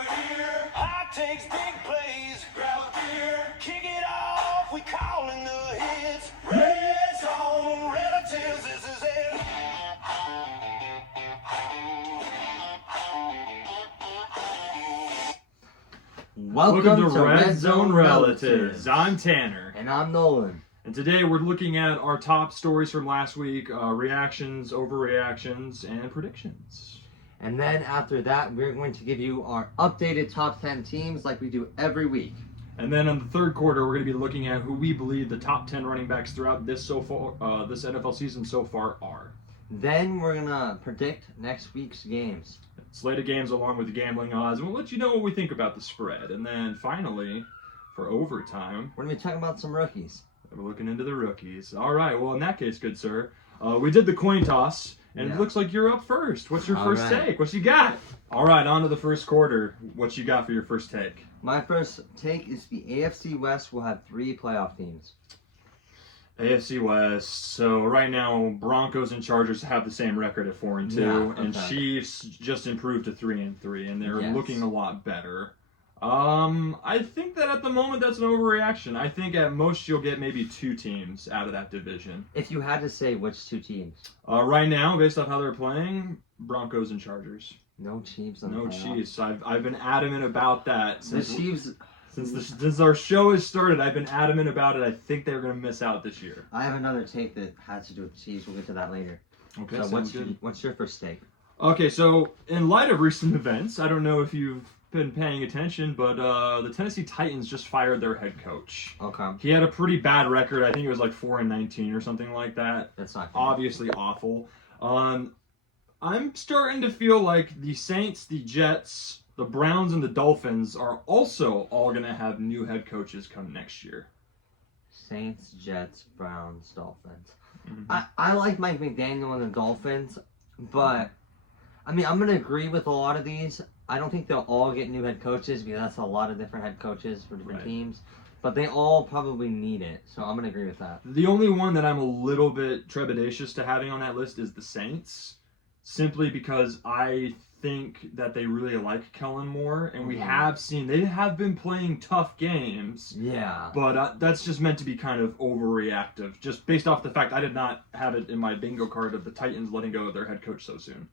it here. High takes big plays. Grab a beer. Kick it off. We calling the hits. Red zone relatives. This is it. Welcome to Red Zone Relatives. I'm Tanner. And I'm Nolan. And today we're looking at our top stories from last week, reactions, overreactions, and predictions. And then after that, we're going to give you our updated top 10 teams like we do every week. And then in the third quarter, we're going to be looking at who we believe the top 10 running backs throughout this NFL season so far are. Then we're going to predict next week's games. Slate of games along with the gambling odds, and we'll let you know what we think about the spread. And then finally, for overtime, we're going to be talking about some rookies. We're looking into the rookies. All right, well, in that case, good sir, we did the coin toss, and it looks like you're up first. What's your first take? What you got? All right, on to the first quarter. What you got for your first take? My first take is the AFC West will have 3 playoff teams. AFC West. So right now, Broncos and Chargers have the same record at 4-2, and Chiefs just improved to 3-3, and they're looking a lot better. I think that at the moment that's an overreaction. I think at most you'll get maybe 2 teams out of that division. If you had to say which 2 teams? Right now, based off how they're playing, Broncos and Chargers. No Chiefs. No Chiefs. I've been adamant about that since the Chiefs. Since our show has started, I've been adamant about it. I think they're going to miss out this year. I have another take that has to do with the Chiefs. We'll get to that later. Okay, so what's your first take? Okay, so in light of recent events, I don't know if you've been paying attention, but the Tennessee Titans just fired their head coach. Okay. He had a pretty bad record. I think it was like 4-19 or something like that. That's not good. Obviously awful. I'm starting to feel like the Saints, the Jets, the Browns, and the Dolphins are also all going to have new head coaches come next year. Saints, Jets, Browns, Dolphins. Mm-hmm. I like Mike McDaniel and the Dolphins, but I mean, I'm going to agree with a lot of these. I don't think they'll all get new head coaches because that's a lot of different head coaches for different teams. But they all probably need it, so I'm going to agree with that. The only one that I'm a little bit trepidatious to having on that list is the Saints, simply because I think that they really like Kellen Moore, and we have seen they have been playing tough games. Yeah. But that's just meant to be kind of overreactive, just based off the fact I did not have it in my bingo card of the Titans letting go of their head coach so soon.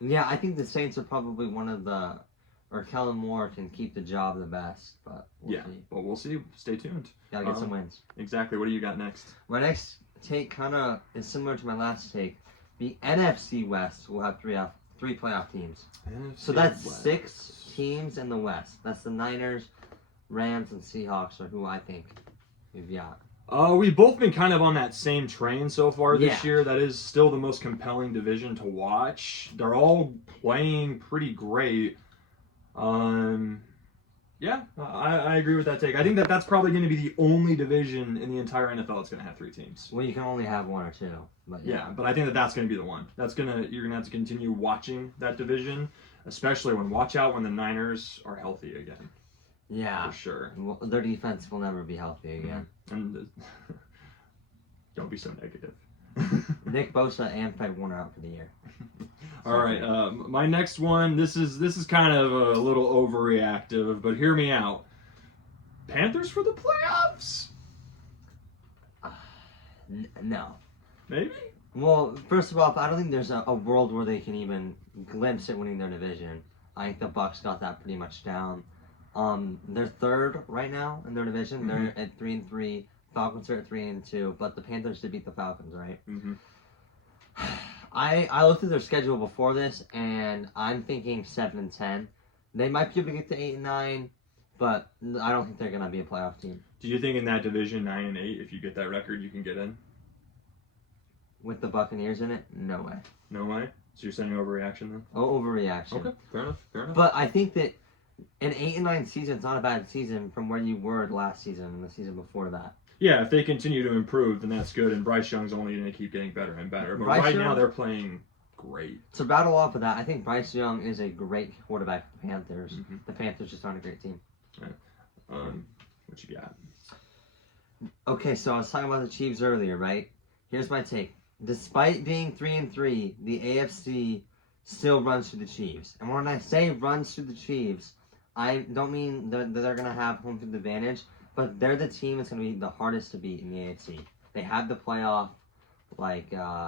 Yeah, I think the Saints are probably one of the, or Kellen Moore can keep the job the best, but we'll see. Well, we'll see. Stay tuned. Gotta get some wins. Exactly. What do you got next? My next take kind of is similar to my last take. The NFC West will have 3 playoff teams. So that's West. 6 teams in the West. That's the Niners, Rams, and Seahawks are who I think we've got. We've both been kind of on that same train so far this year. That is still the most compelling division to watch. They're all playing pretty great. Yeah, I agree with that take. I think that's probably going to be the only division in the entire NFL that's going to have 3 teams. Well, you can only have 1 or 2. But yeah, but I think that's going to be the one. You're going to have to continue watching that division, especially watch out when the Niners are healthy again. Yeah. For sure. Well, their defense will never be healthy again. And don't be so negative. Nick Bosa and Fred Warner out for the year. All right, my next one. This is kind of a little overreactive, but hear me out. Panthers for the playoffs? No. Maybe. Well, first of all, I don't think there's a world where they can even glimpse at winning their division. I think the Bucs got that pretty much down. They're 3rd right now in their division. They're at 3-3. Falcons are at 3-2, but the Panthers did beat the Falcons, right? I looked at their schedule before this, and I'm thinking 7-10. They might be able to get to 8-9, but I don't think they're gonna be a playoff team. Do you think in that division 9-8, if you get that record, you can get in? With the Buccaneers in it, no way. No way. So you're saying overreaction then? Oh, overreaction. Okay, fair enough. But I think that an 8-9 season is not a bad season from where you were last season and the season before that. Yeah, if they continue to improve, then that's good, and Bryce Young's only going to keep getting better and better. But right now, they're playing great. To battle off of that, I think Bryce Young is a great quarterback for the Panthers. The Panthers just aren't a great team. Right. What you got? Okay, so I was talking about the Chiefs earlier, right? Here's my take. Despite being 3-3, the AFC still runs through the Chiefs. And when I say runs through the Chiefs, I don't mean that they're going to have home field advantage, but they're the team that's going to be the hardest to beat in the AFC. They have the playoff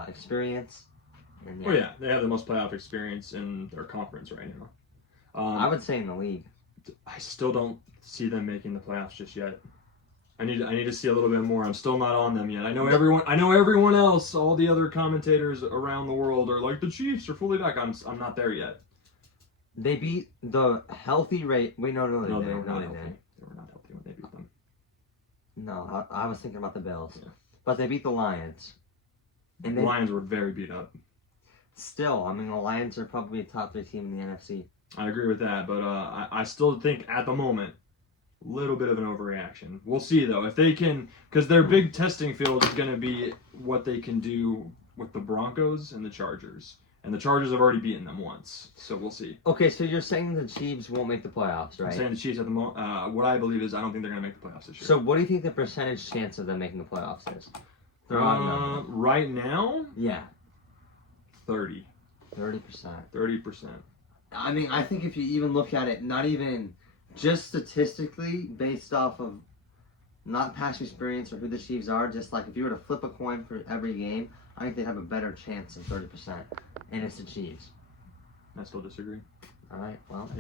experience. And Well, yeah, they have the most playoff experience in their conference right now. I would say in the league. I still don't see them making the playoffs just yet. I need to see a little bit more. I'm still not on them yet. I know everyone else, all the other commentators around the world are like the Chiefs are fully back. I'm not there yet. They beat the healthy rate. Wait, no, They were not they healthy. didn't. They were not healthy when they beat them. No, I was thinking about the Bills, Yeah. but they beat the Lions. And The Lions were very beat up. Still, I mean, the Lions are probably a top 3 team in the NFC. I agree with that, but I still think at the moment, a little bit of an overreaction. We'll see though if they can, because their big testing field is going to be what they can do with the Broncos and the Chargers. And the Chargers have already beaten them once, so we'll see. Okay, so you're saying the Chiefs won't make the playoffs, right? I'm saying the Chiefs at the moment. What I believe is I don't think they're going to make the playoffs this year. So what do you think the percentage chance of them making the playoffs is? They're on right now, yeah, 30%. 30%. I mean, I think if you even look at it, not even just statistically based off of not past experience or who the Chiefs are, just like if you were to flip a coin for every game, I think they'd have a better chance of 30%. And it's the Chiefs. I still disagree. All right, well.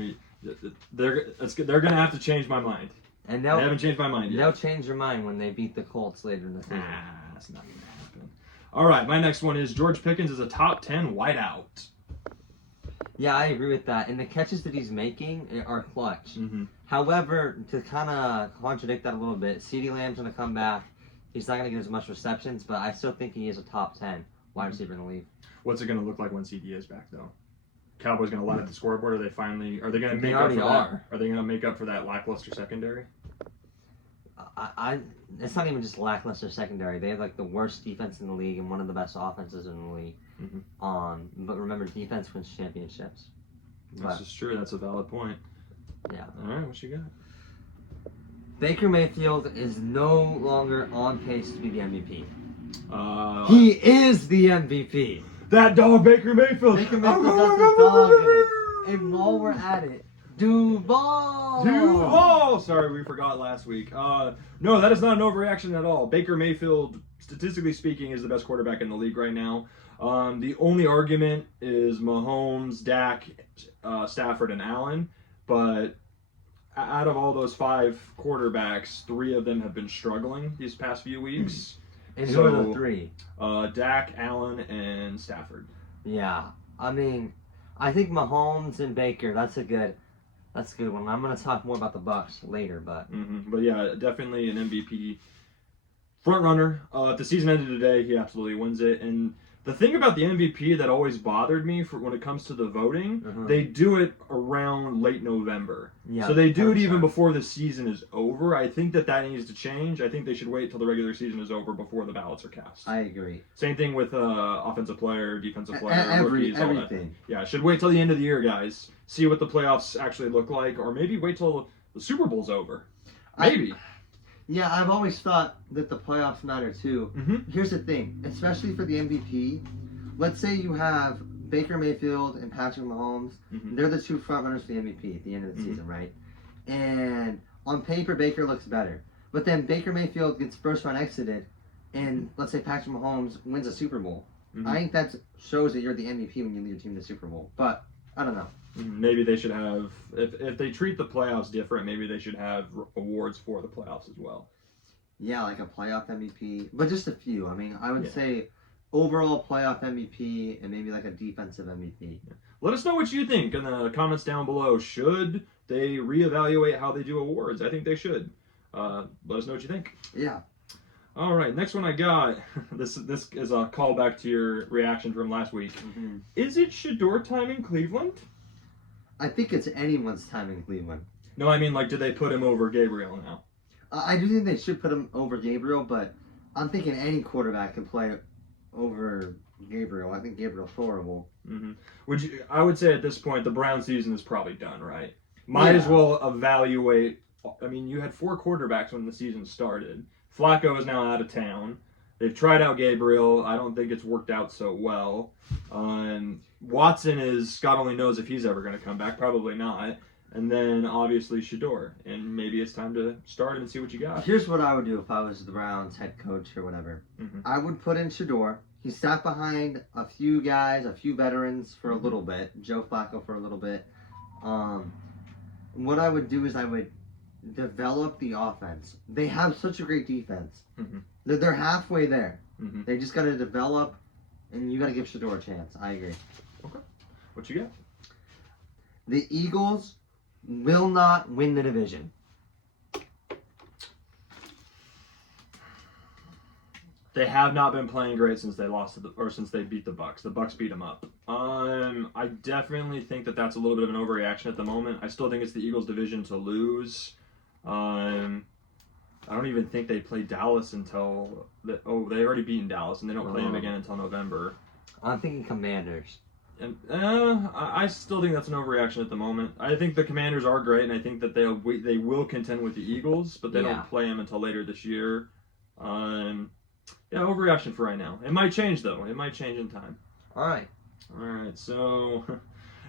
They're going to have to change my mind. And They haven't changed my mind yet. they'll change their mind when they beat the Colts later in the season. That's not going to happen. All right, my next one is George Pickens is a top 10 wideout. Yeah, I agree with that. And the catches that he's making are clutch. Mm-hmm. However, to kind of contradict that a little bit, CeeDee Lamb's going to come back. He's not going to get as much receptions, but I still think he is a top 10 wide receiver in the league. What's it going to look like when CD is back, though? Cowboys going to light up the scoreboard? Are they going to make They up already for are. that? Are they going to make up for that lackluster secondary? It's not even just lackluster secondary. They have like the worst defense in the league and one of the best offenses in the league. Mm-hmm. But remember, defense wins championships. This is true. That's a valid point. Yeah. All right, what you got? Baker Mayfield is no longer on pace to be the MVP. He He is the MVP. that dog Baker Mayfield. Baker Mayfield got the dog in it. And while we're at it, Duval. Duval! Sorry, we forgot last week. No, that is not an overreaction at all. Baker Mayfield, statistically speaking, is the best quarterback in the league right now. The only argument is Mahomes, Dak, Stafford, and Allen. But out of all those 5 quarterbacks, 3 of them have been struggling these past few weeks. And who are the 3? Dak, Allen, and Stafford. Yeah. I mean, I think Mahomes and Baker, that's a good one. I'm going to talk more about the Bucks later, but... Mm-hmm. But yeah, definitely an MVP front runner. If the season ended today, he absolutely wins it. And the thing about the MVP that always bothered me for when it comes to the voting, they do it around late November. Yeah, so they do it 100%. even before the season is over. I think that needs to change. I think they should wait till the regular season is over before the ballots are cast. I agree. Same thing with offensive player, defensive player, rookies, all that. Everything. Yeah, should wait till the end of the year, guys. See what the playoffs actually look like, or maybe wait till the Super Bowl's over. Maybe. Yeah, I've always thought that the playoffs matter too. Mm-hmm. Here's the thing, especially for the MVP. Let's say you have Baker Mayfield and Patrick Mahomes. Mm-hmm. They're the 2 front runners for the MVP at the end of the season, right? And on paper, Baker looks better. But then Baker Mayfield gets first round exited, and let's say Patrick Mahomes wins a Super Bowl. Mm-hmm. I think that shows that you're the MVP when you lead your team to the Super Bowl. But I don't know. Maybe they should have, if they treat the playoffs different, maybe they should have awards for the playoffs as well. Yeah, like a playoff MVP, but just a few. I mean, I would say overall playoff MVP and maybe like a defensive MVP. Let us know what you think in the comments down below. Should they reevaluate how they do awards? I think they should. Let us know what you think. Yeah. All right, next one I got. This is a callback to your reaction from last week. Mm-hmm. Is it Shador time in Cleveland? I think it's anyone's time in Cleveland. No, I mean, like, did they put him over Gabriel now? I do think they should put him over Gabriel, but I'm thinking any quarterback can play over Gabriel. I think Gabriel's horrible. Mm-hmm. I would say at this point, the Brown season is probably done, right? Might as well evaluate. I mean, you had 4 quarterbacks when the season started. Flacco is now out of town. They've tried out Gabriel. I don't think it's worked out so well. Watson is, God only knows if he's ever going to come back. Probably not. and then obviously Shador. And maybe it's time to start him and see what you got. Here's what I would do if I was the Browns head coach or whatever. Mhm. I would put in Shador. He sat behind a few guys, a few veterans for a little bit. Joe Flacco for a little bit. What I would do is I would develop the offense. They have such a great defense. Mhm. They're halfway there. Mhm. They just got to develop, and you got to give Shador a chance. I agree. What you got? The Eagles will not win the division. They have not been playing great since they since they beat the Bucks. The Bucks beat them up. I definitely think that that's a little bit of an overreaction at the moment. I still think it's the Eagles' division to lose. I don't even think they play Dallas until they already beaten Dallas, and they don't play them again until November. I'm thinking Commanders. And I still think that's an overreaction at the moment. I think the Commanders are great, and I think that they will contend with the Eagles, but they don't play them until later this year. Yeah, overreaction for right now. It might change though. It might change in time. All right. So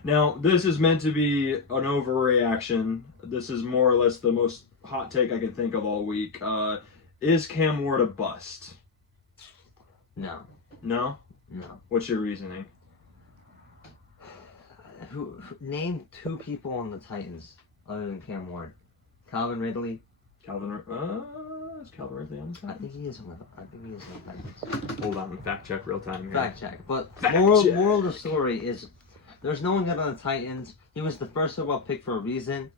now this is meant to be an overreaction. This is more or less the most hot take I can think of all week. Is Cam Ward a bust? No. No? No. What's your reasoning? Name two people on the Titans other than Cam Ward. Calvin Ridley. Is Calvin Ridley on the I Titans? think he is on the Titans. Hold on, fact check real time here. Fact check. But Fact moral check. of the story is there's no one good on the Titans. He was the first overall pick for a reason.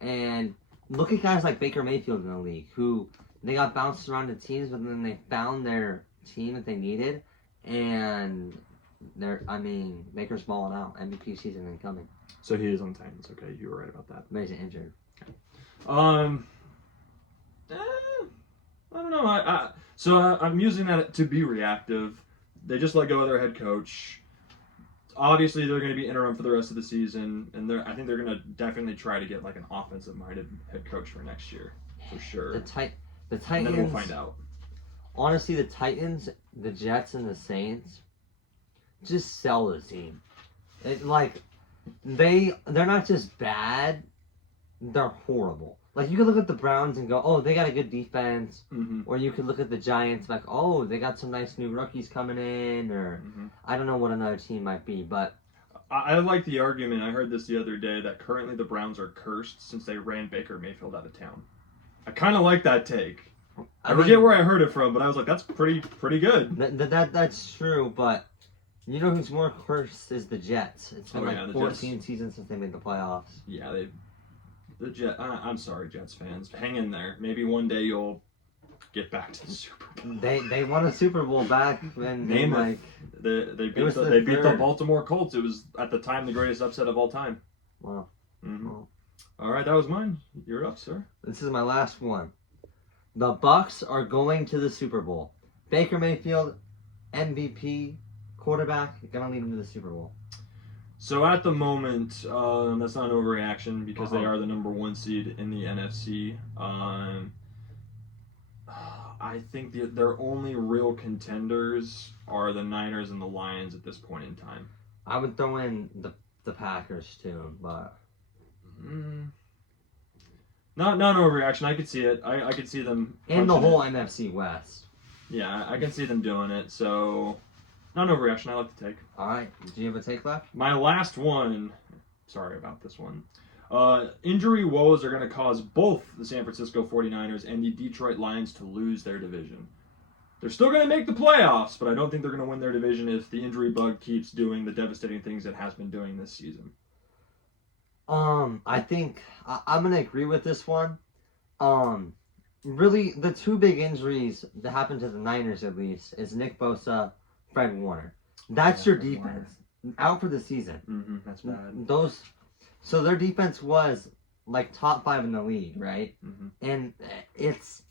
And look at guys like Baker Mayfield in the league who they got bounced around to teams, but then they found their team that they needed. And Baker's balling out. MVP season incoming. So he is on the Titans. Okay, you were right about that. But he's injured. I don't know. I'm using that to be reactive. They just let go of their head coach. Obviously, they're going to be interim for the rest of the season, and I think they're going to definitely try to get like an offensive-minded head coach for next year, for sure. The Titans. And then we'll find out. Honestly, the Titans, the Jets, and the Saints just sell the team. They're not just bad; they're horrible. Like, you could look at the Browns and go, oh, they got a good defense. Mm-hmm. Or you could look at the Giants like, oh, they got some nice new rookies coming in. Or I don't know what another team might be, but... I like the argument. I heard this the other day that currently the Browns are cursed since they ran Baker Mayfield out of town. I kind of like that take. I forget where I heard it from, but I was like, that's pretty good. That's true, but you know who's more cursed is the Jets. It's been 14 seasons since they made the playoffs. Yeah, I'm sorry, Jets fans. Hang in there. Maybe one day you'll get back to the Super Bowl. They won a Super Bowl back when they beat the Baltimore Colts. It was at the time the greatest upset of all time. Wow. Mm-hmm. Wow. All right, that was mine. You're up, sir. This is my last one. The Bucks are going to the Super Bowl. Baker Mayfield, MVP, quarterback, gonna lead them to the Super Bowl. So at the moment, that's not an overreaction because they are the number 1 seed in the NFC. I think their only real contenders are the Niners and the Lions at this point in time. I would throw in the Packers too, but not an overreaction. I could see it. I could see them. And the whole NFC West. Yeah, I can see them doing it. So. Not an overreaction. I like the take. All right. Do you have a take left? My last one. Sorry about this one. Injury woes are going to cause both the San Francisco 49ers and the Detroit Lions to lose their division. They're still going to make the playoffs, but I don't think they're going to win their division if the injury bug keeps doing the devastating things it has been doing this season. I think I'm going to agree with this one. Really, the two big injuries that happened to the Niners, at least, is Nick Bosa, Fred Warner. That's your defense. Out for the season. Mm-hmm, that's bad. So their defense was like top 5 in the league, right? Mm-hmm. And it's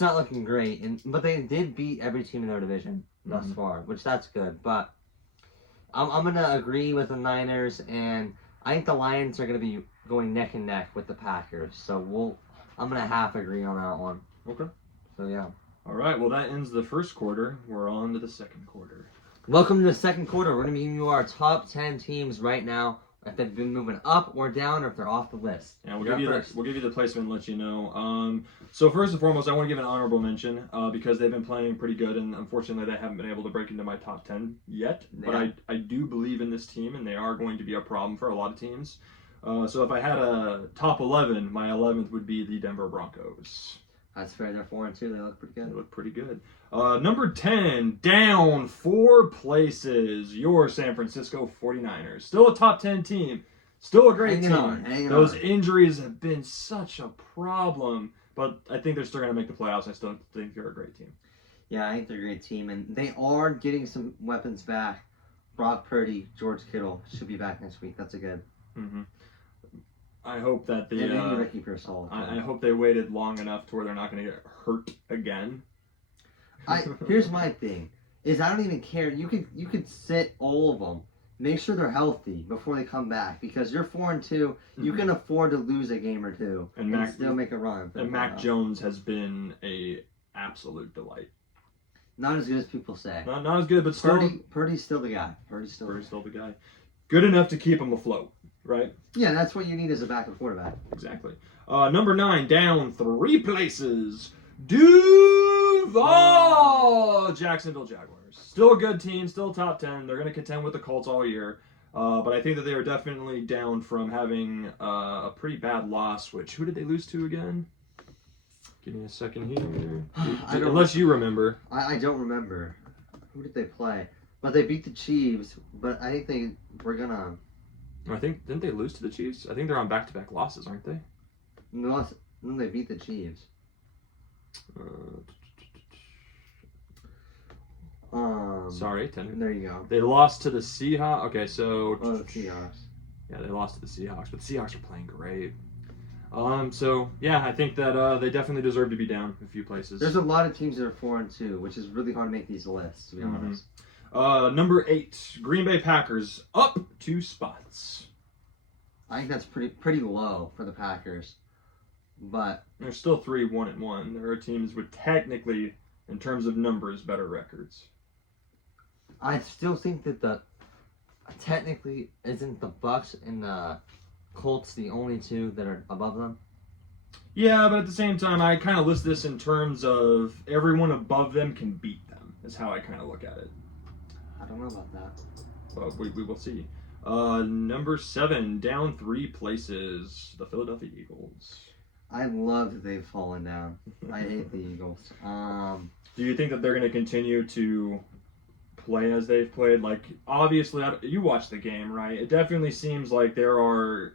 not looking great. But they did beat every team in their division thus far, which that's good. But I'm gonna agree with the Niners, and I think the Lions are gonna be going neck and neck with the Packers. So I'm gonna half agree on that one. Okay. So yeah. All right, well, that ends the first quarter. We're on to the second quarter. Welcome to the second quarter. We're going to be giving you our top 10 teams right now if they've been moving up or down, or if they're off the list. Yeah, we'll You're give you first. the placement and let you know. So first and foremost, I want to give an honorable mention because they've been playing pretty good, and unfortunately, they haven't been able to break into my top 10 yet. But Yeah. I do believe in this team, and they are going to be a problem for a lot of teams. So if I had a top 11, my 11th would be the Denver Broncos. That's fair. They're 4-2. They look pretty They good. look pretty good. Number 10, down 4 places, your San Francisco 49ers. Still a top 10 team. Still a great team. Those injuries have been such a problem, but I think they're still going to make the playoffs. I still think they're a great team. Yeah, I think they're a great team, and they are getting some weapons back. Brock Purdy, George Kittle should be back next week. That's a good. Mm-hmm. I hope that And maybe Ricky Pearsall. I hope they waited long enough to where they're not going to get hurt again. Here's my thing: is I don't even care. You could sit all of them. Make sure they're healthy before they come back, because you're 4-2. You can afford to lose a game or two and still make a run. And Mac Jones has been a absolute delight. Not as good as people say. Not as good, but still. Purdy's still the guy. Purdy's still the guy. Good enough to keep him afloat, right? Yeah, that's what you need as a backup quarterback. Exactly. Number 9, down 3 places. Duval Jacksonville Jaguars. Still a good team, still top 10. They're going to contend with the Colts all year. But I think that they are definitely down from having a pretty bad loss, who did they lose to again? Give me a second here. Unless you remember. I don't remember. Who did they play? But they beat the Chiefs, but I think they were going to... Didn't they lose to the Chiefs? I think they're on back-to-back losses, aren't they? No, they beat the Chiefs. Sorry, Tender. There you go. They lost to the Seahawks. Okay, so the Seahawks. Yeah, they lost to the Seahawks, but the Seahawks are playing great. So yeah, I think that they definitely deserve to be down a few places. There's a lot of teams that are 4-2, which is really hard to make these lists, to be honest. Number 8, Green Bay Packers, up 2 spots. I think that's pretty low for the Packers, but they're still 3-1-1. There are teams with technically, in terms of numbers, better records. I still think that technically isn't the Bucs and the Colts the only two that are above them? Yeah, but at the same time, I kind of list this in terms of everyone above them can beat them, is how I kind of look at it. I don't know about that. But we will see. Number 7, down 3 places, the Philadelphia Eagles. I love that they've fallen down. I hate the Eagles. Do you think that they're going to continue to play as they've played? Like, obviously, you watch the game, right? It definitely seems like there are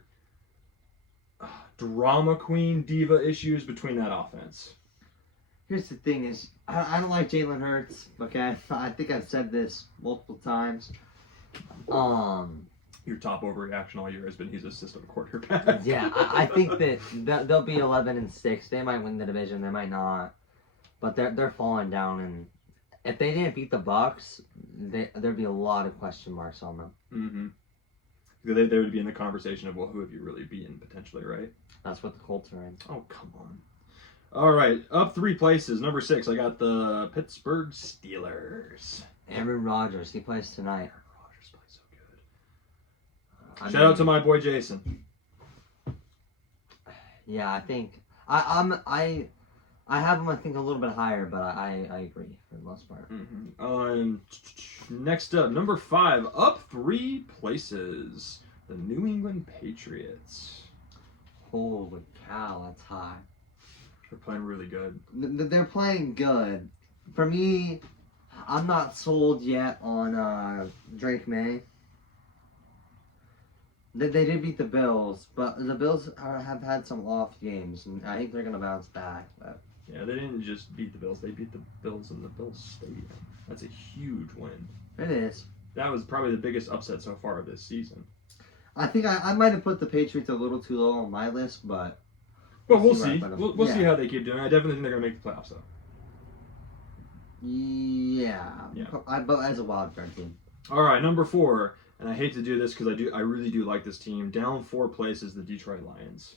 drama queen diva issues between that offense. Here's the thing is, I don't like Jalen Hurts, okay? I think I've said this multiple times. Your top overreaction all year has been he's a system quarterback. Yeah, I think that they'll be 11-6. They might win the division, they might not. But they're falling down, and if they didn't beat the Bucs, there'd be a lot of question marks on them. Mm-hmm. They would be in the conversation of, well, who have you really beaten, potentially, right? That's what the Colts are in. Oh, come on. All right, up 3 places. Number 6, I got the Pittsburgh Steelers. Aaron Rodgers, he plays tonight. Aaron Rodgers plays so good. Shout out to my boy Jason. Yeah, I think I have him, I think, a little bit higher, but I agree for the most part. Mm-hmm. Next up, number 5, up 3 places, the New England Patriots. Holy cow, that's high. They're playing really good. They're playing good. For me, I'm not sold yet on Drake May. They did beat the Bills, but the Bills have had some off games, and I think they're going to bounce back. But. Yeah, they didn't just beat the Bills. They beat the Bills in the Bills Stadium. That's a huge win. It is. That was probably the biggest upset so far this season. I think I might have put the Patriots a little too low on my list, but we'll see. We'll see how they keep doing. I definitely think they're going to make the playoffs, though. Yeah. But as a wild card team. All right, number 4, and I hate to do this because I really do like this team. Down 4 places, the Detroit Lions.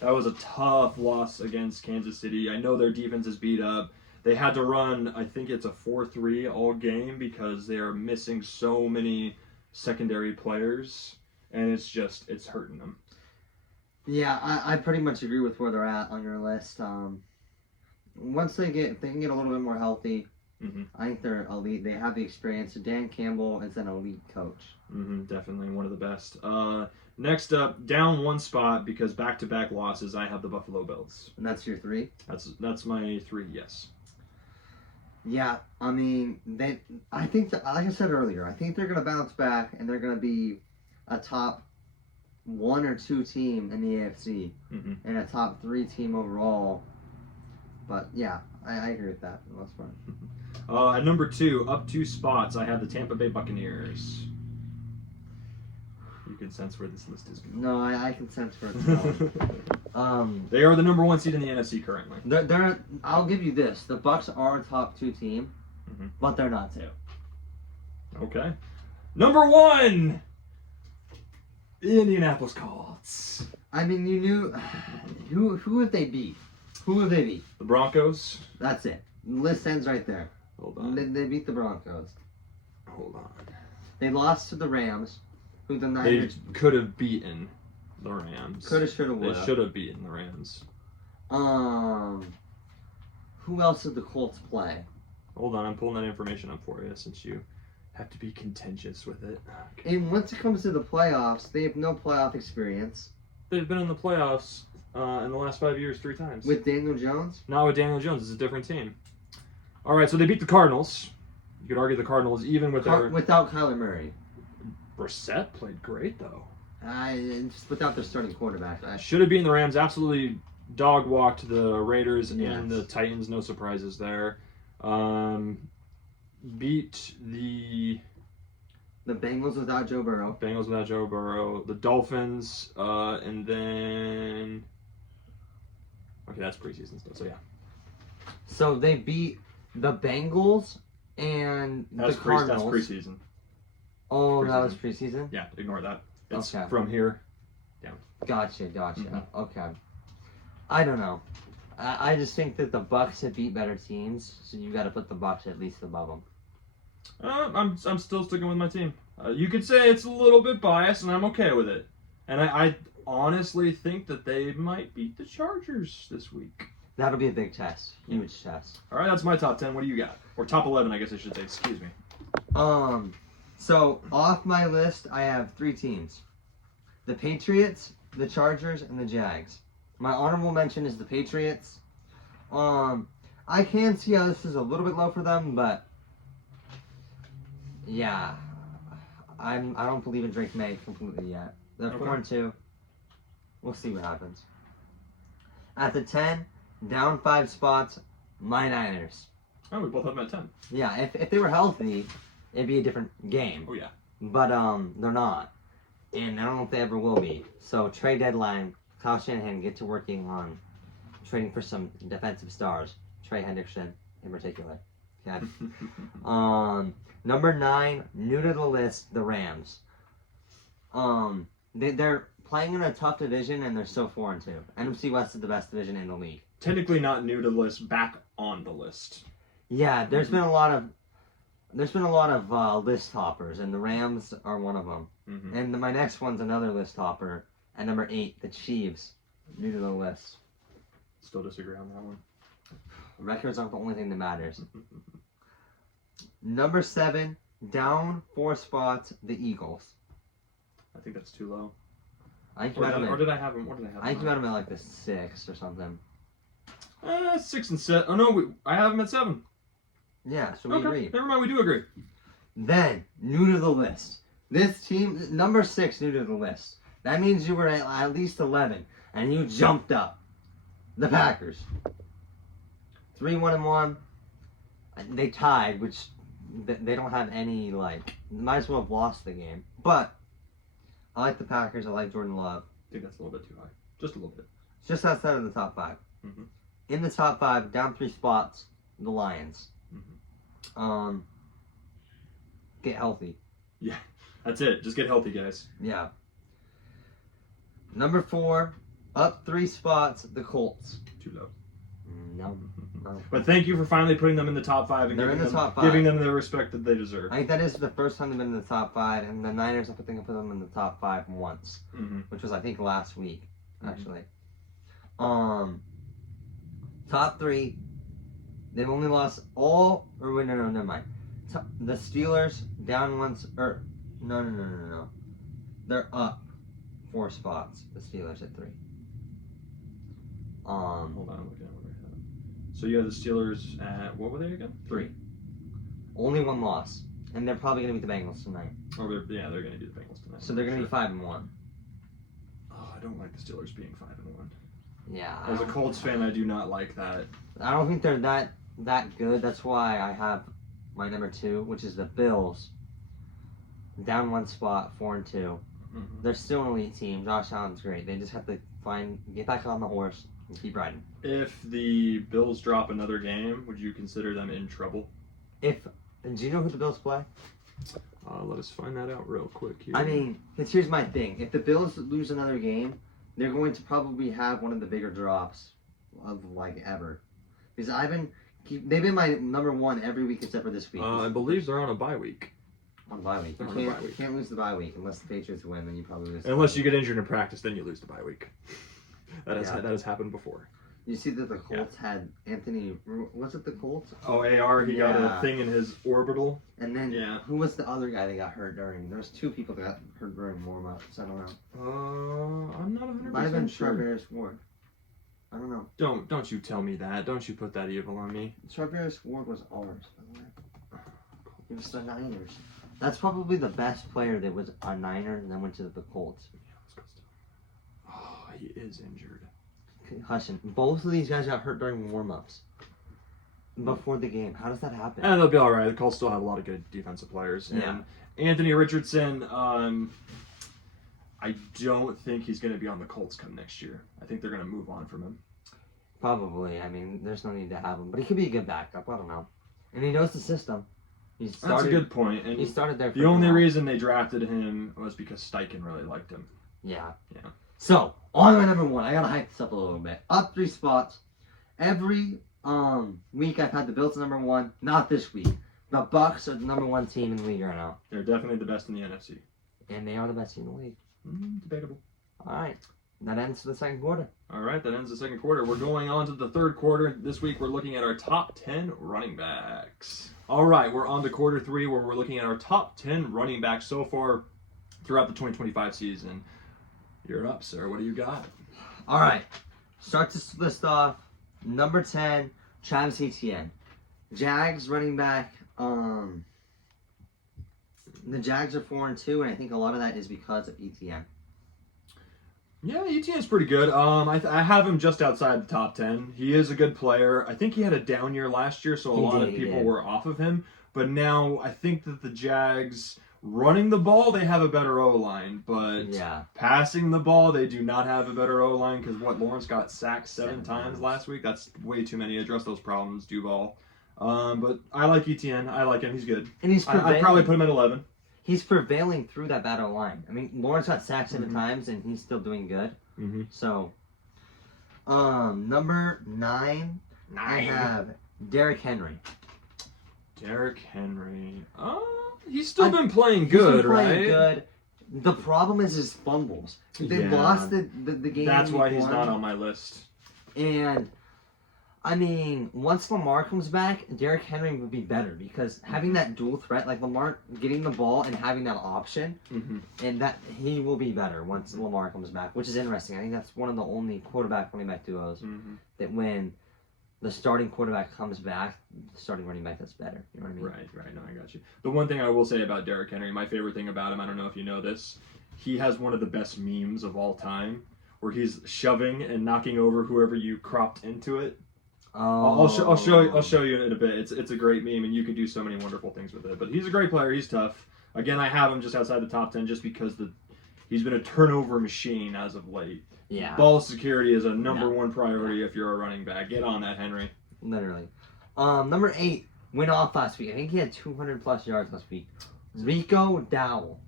That was a tough loss against Kansas City. I know their defense is beat up. They had to run, I think it's a 4-3 all game because they are missing so many secondary players. and it's hurting them. Yeah, I pretty much agree with where they're at on your list. Once if they can get a little bit more healthy, I think they're elite. They have the experience. Dan Campbell is an elite coach. Definitely one of the best. Next up, down one spot because back-to-back losses, I have the Buffalo Bills. And that's your 3? That's my 3, yes. Yeah, I mean, I think that, like I said earlier, I think they're going to bounce back and they're going to be a top 1 or 2 team in the AFC and a top 3 team overall. But yeah, I agree with that for the most part. At number 2, up 2 spots, I have the Tampa Bay Buccaneers. You can sense where this list is going. No, I can sense where it's going. They are the number 1 seed in the NFC currently. They're I'll give you this: the Bucs are a top 2 team, but they're not 2. Okay. Number 1, the Indianapolis Colts. I mean, you knew who have they beat? Who have they beat? The Broncos. That's it. The list ends right there. Hold on. They beat the Broncos. Hold on. They lost to the Rams, who the Niners They could have beaten the Rams. coulda, shoulda, They woulda. should have beaten the Rams. Who else did the Colts play? Hold on, I'm pulling that information up for you since you have to be contentious with it. Okay. And once it comes to the playoffs, they have no playoff experience. They've been in the playoffs in the last 5 years 3 times. With Daniel Jones? Not with Daniel Jones. It's a different team. All right, so they beat the Cardinals. You could argue the Cardinals, even with their... Without Kyler Murray. Brissett played great, though. Just without their starting quarterback. Should have beaten the Rams. Absolutely dog-walked the Raiders Yes. and the Titans. No surprises there. Beat the Bengals without Joe Burrow. Bengals without Joe Burrow. The Dolphins. And then... Okay, that's preseason stuff, so yeah. So they beat the Bengals and the Cardinals. That's preseason. Oh, that was preseason? Yeah, ignore that. It's Okay. from here. Gotcha. Okay. I don't know. I just think that the Bucks have beat better teams, so you got to put the Bucks at least above them. I'm still sticking with my team. You could say it's a little bit biased, and I'm okay with it. And I honestly think that they might beat the Chargers this week. That'll be a big test. Huge test. All right, that's my top 10. What do you got? Or top 11, I guess I should say. Excuse me. So off my list, I have 3 teams: the Patriots, the Chargers, and the Jags. My honorable mention is the Patriots. I can see how this is a little bit low for them, but yeah, I don't believe in Drake May completely yet. They're 4-2. We'll see what happens. At the 10, down 5 spots, my Niners. Oh, we both have them at 10. Yeah, if they were healthy, it'd be a different game. Oh, yeah. But they're not, and I don't know if they ever will be. So trade deadline, Kyle Shanahan get to working on trading for some defensive stars. Trey Hendrickson in particular. Okay. Number 9, new to the list, the Rams. They're playing in a tough division and they're still 4-2. NFC West is the best division in the league. Technically not new to the list, back on the list. Yeah, there's been a lot of list hoppers, and the Rams are one of them. And my next one's another list hopper. At number 8, the Chiefs, new to the list. Still disagree on that one. Records aren't the only thing that matters. Number 7, down 4 spots, the Eagles. I think that's too low. I think you had them Or did I have them? What did I have? I think you had them at like the 6 or something. 6 and 7. Oh no, I have them at 7. Yeah, so we agree. Never mind, we do agree. Then, new to the list. This team, number 6, new to the list. That means you were at least 11, and you jumped up. The Packers. 3-1-1. They tied, which they don't have any, might as well have lost the game. But, I like the Packers. I like Jordan Love. I think that's a little bit too high. Just a little bit. Just outside of the top 5. In the top 5, down 3 spots, the Lions. Get healthy. Yeah, that's it. Just get healthy, guys. Yeah. Number 4, up 3 spots, the Colts. Too low. No. Oh. But thank you for finally putting them in the top 5 and They're giving in the them, top 5. giving them the respect that they deserve. I think that is the first time they've been in the top 5, and the Niners, I think I put them in the top 5 once, which was I think last week, actually. Top 3, they've only lost all, or wait, no, never mind. The Steelers down once, or no. They're up 4 spots. The Steelers at 3. Hold on, I'm looking at what I have. So you have the Steelers at, what were they again? 3. Only 1 loss, and they're probably gonna beat the Bengals tonight. Oh, they're gonna do the Bengals tonight. So they're gonna be 5-1. Oh, I don't like the Steelers being 5-1. Yeah. As a Colts fan, I do not like that. I don't think they're that good. That's why I have my number 2, which is the Bills. Down 1 spot, 4-2. They're still an elite team. Josh Allen's great. They just have to get back on the horse and keep riding. If the Bills drop another game, would you consider them in trouble? Do you know who the Bills play? Let us find that out real quick here. I mean, because here's my thing. If the Bills lose another game, they're going to probably have one of the bigger drops of like ever. Because they've been my number 1 every week except for this week. I believe they're on a bye week. On bye week. They're on a bye week. You can't lose the bye week unless the Patriots win, then you probably lose. Unless you get injured in practice, then you lose the bye week. That Yeah. has happened before. You see that the Colts had Anthony. Was it the Colts? Oh, AR, he got Yeah. a thing in his orbital. And then Yeah. who was the other guy that got hurt during? There was 2 people that got hurt during warm-ups. I don't know. I'm not 100% Might have been sure. Charvarius Ward. I don't know. Don't you tell me that. Don't you put that evil on me. Charvarius Ward was ours, by the way. He was the Niners. That's probably the best player that was a Niner and then went to the Colts. Oh, he is injured. Concussion. Both of these guys got hurt during warm-ups. Before the game. How does that happen? And they'll be all right. The Colts still have a lot of good defensive players. Yeah. And Anthony Richardson, I don't think he's going to be on the Colts come next year. I think they're going to move on from him. Probably. I mean, there's no need to have him. But he could be a good backup. I don't know. And he knows the system. That's a good point. And he started there for the only a while. reason they drafted him was because Steichen really liked him. Yeah. Yeah. So, on my number 1, I gotta hype this up a little bit. Up 3 spots. Every week I've had the Bills at number 1. Not this week. The Bucks are the number 1 team in the league right now. They're definitely the best in the NFC. And they are the best team in the league. Debatable. Alright. That ends the second quarter. All right, that ends the second quarter. We're going on to the third quarter. This week we're looking at our top 10 running backs. All right, we're on to quarter 3 where we're looking at our top 10 running backs so far throughout the 2025 season. You're up, sir. What do you got? Alright. Start this list off. Number 10, Travis Etienne. Jags running back. The Jags are 4-2, and I think a lot of that is because of Etienne. Yeah, Etienne's pretty good. I have him just outside the top 10. He is a good player. I think he had a down year last year, so a lot of people were off of him. But now I think that the Jags running the ball, they have a better O-line. But passing the ball, they do not have a better O-line because Lawrence got sacked 7 times last week. That's way too many. Address those problems, Duval. But I like Etienne. I like him. He's good. And he's I'd probably put him at 11. He's prevailing through that bad O-line. I mean, Lawrence got sacked 7 times, and he's still doing good. So, number 9, I have Derrick Henry. Derrick Henry. He's still been playing good, right? Good. The problem is his fumbles. They lost the game. That's why he's not on my list. And I mean, once Lamar comes back, Derrick Henry would be better because having that dual threat, like Lamar getting the ball and having that option, and that he will be better once Lamar comes back, which is interesting. I think that's one of the only quarterback running back duos that when the starting quarterback comes back, the starting running back that's better. You know what I mean? Right. No, I got you. The one thing I will say about Derrick Henry, my favorite thing about him, I don't know if you know this, he has one of the best memes of all time, where he's shoving and knocking over whoever you cropped into it. I'll show you in a bit. It's a great meme, and you can do so many wonderful things with it. But he's a great player. He's tough. Again, I have him just outside the top 10 just because he's been a turnover machine as of late. Yeah. Ball security is a number 1 priority if you're a running back. Get on that, Henry. Literally. Number 8 went off last week. I think he had 200+ yards last week. Rico Dowell.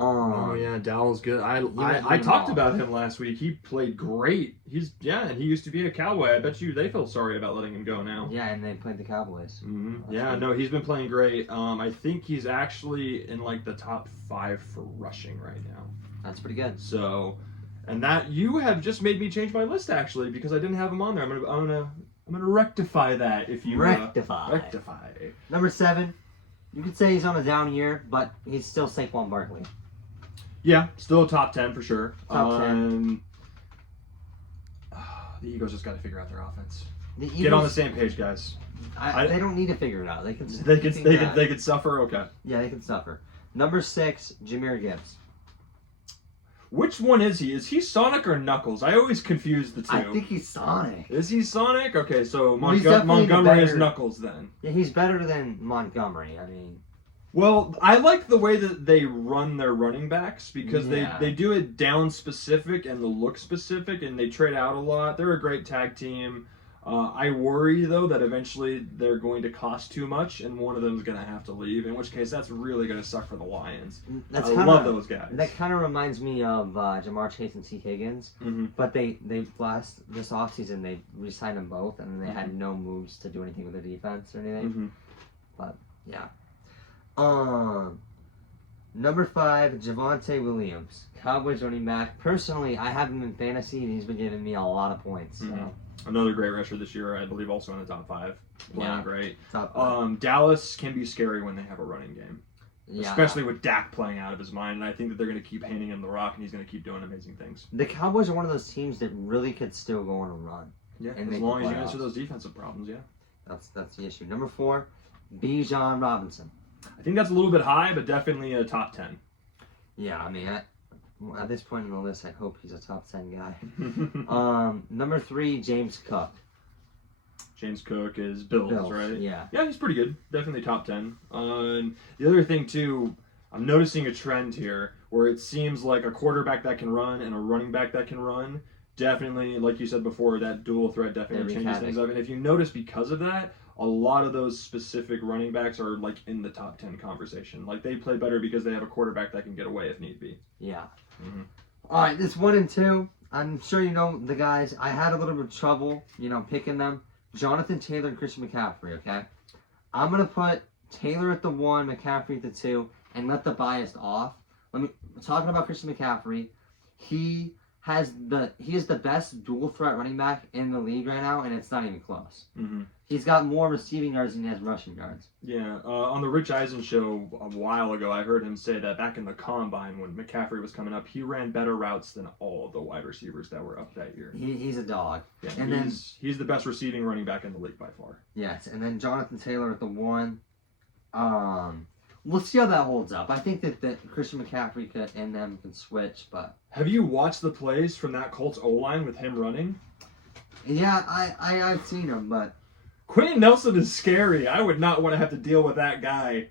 Oh yeah, Dowell's good. I doing talked well. about him last week. He played great. And he used to be a Cowboy. I bet you they feel sorry about letting him go now. Yeah, and they played the Cowboys. Mm-hmm. That's Yeah, good. no, he's been playing great. I think he's actually in like the top 5 for rushing right now. That's pretty good. So, and that you have just made me change my list actually because I didn't have him on there. I'm gonna rectify that if you Rectify. rectify. Number 7. You could say he's on a down year, but he's still Saquon Barkley. Yeah, still a top 10 for sure. Top 10. The Eagles just got to figure out their offense. The Eagles, Get on the same page, guys. they don't need to figure it out. They can. They could suffer. Okay. Yeah, they can suffer. Number 6, Jahmyr Gibbs. Which one is he? Is he Sonic or Knuckles? I always confuse the two. I think he's Sonic. Is he Sonic? Okay, so Well, he's definitely the Montgomery is better- Knuckles then. Yeah, he's better than Montgomery. I mean, Well, I like the way that they run their running backs because Yeah. they do it down specific and the look specific, and they trade out a lot. They're a great tag team. I worry though that eventually they're going to cost too much, and one of them is going to have to leave. In which case, that's really going to suck for the Lions. I love those guys. That kind of reminds me of Jamar Chase and T. Higgins. Mm-hmm. But they this offseason they re-signed them both, and they had no moves to do anything with their defense or anything. Mm-hmm. But yeah. Number 5, Javonte Williams, Cowboys running back. Personally, I have him in fantasy, and he's been giving me a lot of points. So. Mhm. Another great rusher this year, I believe, also in the top 5. Playing Yeah. great. Top 5. Dallas can be scary when they have a running game, Yeah. especially with Dak playing out of his mind. And I think that they're going to keep handing him the rock, and he's going to keep doing amazing things. The Cowboys are one of those teams that really could still go on a run. Yeah, And as make long the as you playoffs. answer those defensive problems, yeah. That's the issue. Number 4, Bijan Robinson. I think that's a little bit high, but definitely a top 10. Yeah, I mean, at this point in the list, I hope he's a top 10 guy. Number 3, James Cook. James Cook is Bills, right? Yeah. Yeah, he's pretty good. Definitely top 10. And the other thing, too, I'm noticing a trend here where it seems like a quarterback that can run and a running back that can run, definitely, like you said before, that dual threat definitely changes things up. And if you notice because of that, a lot of those specific running backs are like in the top 10 conversation. Like they play better because they have a quarterback that can get away if need be. Yeah. Mhm. All right, this 1 and 2. I'm sure you know the guys. I had a little bit of trouble, picking them. Jonathan Taylor and Christian McCaffrey, okay? I'm going to put Taylor at the 1, McCaffrey at the 2, and let the bias off. Talking about Christian McCaffrey, he is the best dual threat running back in the league right now, and it's not even close. Mm-hmm. He's got more receiving yards than he has rushing yards. Yeah, on the Rich Eisen show a while ago, I heard him say that back in the combine when McCaffrey was coming up, he ran better routes than all of the wide receivers that were up that year. He's a dog. Yeah, And he's the best receiving running back in the league by far. Yes, and then Jonathan Taylor at the 1. We'll see how that holds up. I think that Christian McCaffrey and them can switch, but Have you watched the plays from that Colts O-line with him running? yeah, I've seen him, but Quentin Nelson is scary. I would not want to have to deal with that guy.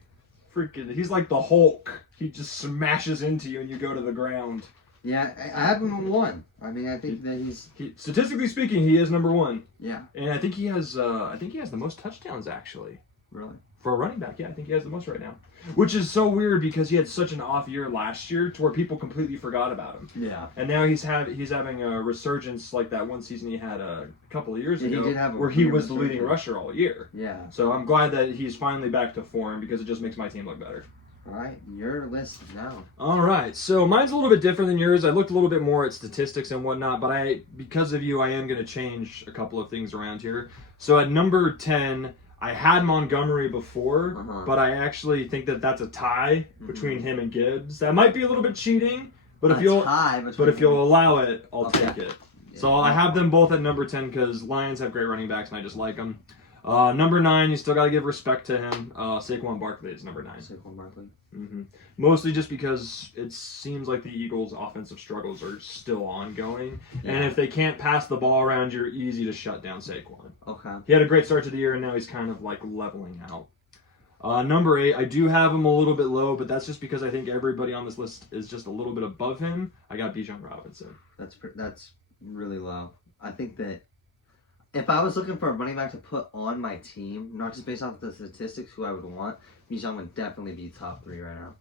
Freaking, he's like the Hulk. He just smashes into you and you go to the ground. yeah, I have him at 1. I mean, I think that Statistically speaking, he is number 1. yeah, And I think he has the most touchdowns actually. really. For a running back, yeah, I think he has the most right now. Which is so weird because he had such an off year last year to where people completely forgot about him. Yeah. And now he's having a resurgence like that one season he had a couple of years Yeah, he ago did have a where he weird was the leading resurgence. rusher all year. Yeah. So I'm glad that he's finally back to form because it just makes my team look better. All right, your list now. All right, so mine's a little bit different than yours. I looked a little bit more at statistics and whatnot, but because of you, I am going to change a couple of things around here. So at number 10, I had Montgomery before, but I actually think that that's a tie between him and Gibbs. That might be a little bit cheating, but if you'll allow it, I'll take it. So I have them both at number 10 because Lions have great running backs and I just like them. Number 9, you still got to give respect to him. Saquon Barkley is number 9. Saquon Barkley. Mm-hmm. Mostly just because it seems like the Eagles' offensive struggles are still ongoing. Yeah. And if they can't pass the ball around, you're easy to shut down Saquon. Okay. He had a great start to the year, and now he's kind of like leveling out. Number 8, I do have him a little bit low, but that's just because I think everybody on this list is just a little bit above him. I got Bijan Robinson. That's really low. I think that if I was looking for a running back to put on my team, not just based off the statistics, who I would want, Bijan would definitely be top 3 right now.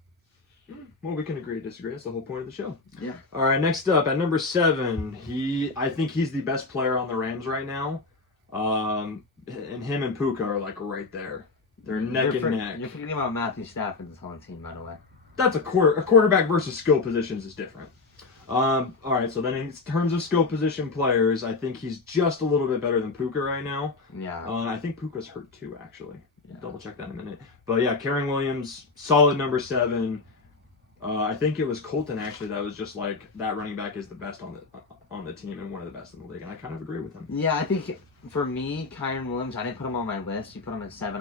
Well, we can agree to disagree. That's the whole point of the show. Yeah. All right, next up at number 7, I think he's the best player on the Rams right now. And him and Puka are like right there. They're neck and neck. You're forgetting about Matthew Stafford that's on the team, by the way. That's a quarterback versus skill positions is different. All right, so then in terms of skill position players, I think he's just a little bit better than Puka right now. Yeah. I think Puka's hurt too, actually. Yeah. Double check that in a minute. But yeah, Karen Williams, solid number 7. I think it was Colton actually that was just like that running back is the best on the team and one of the best in the league, and I kind of agree with him. Yeah, I think for me, Kyron Williams, I didn't put him on my list. You put him at 7.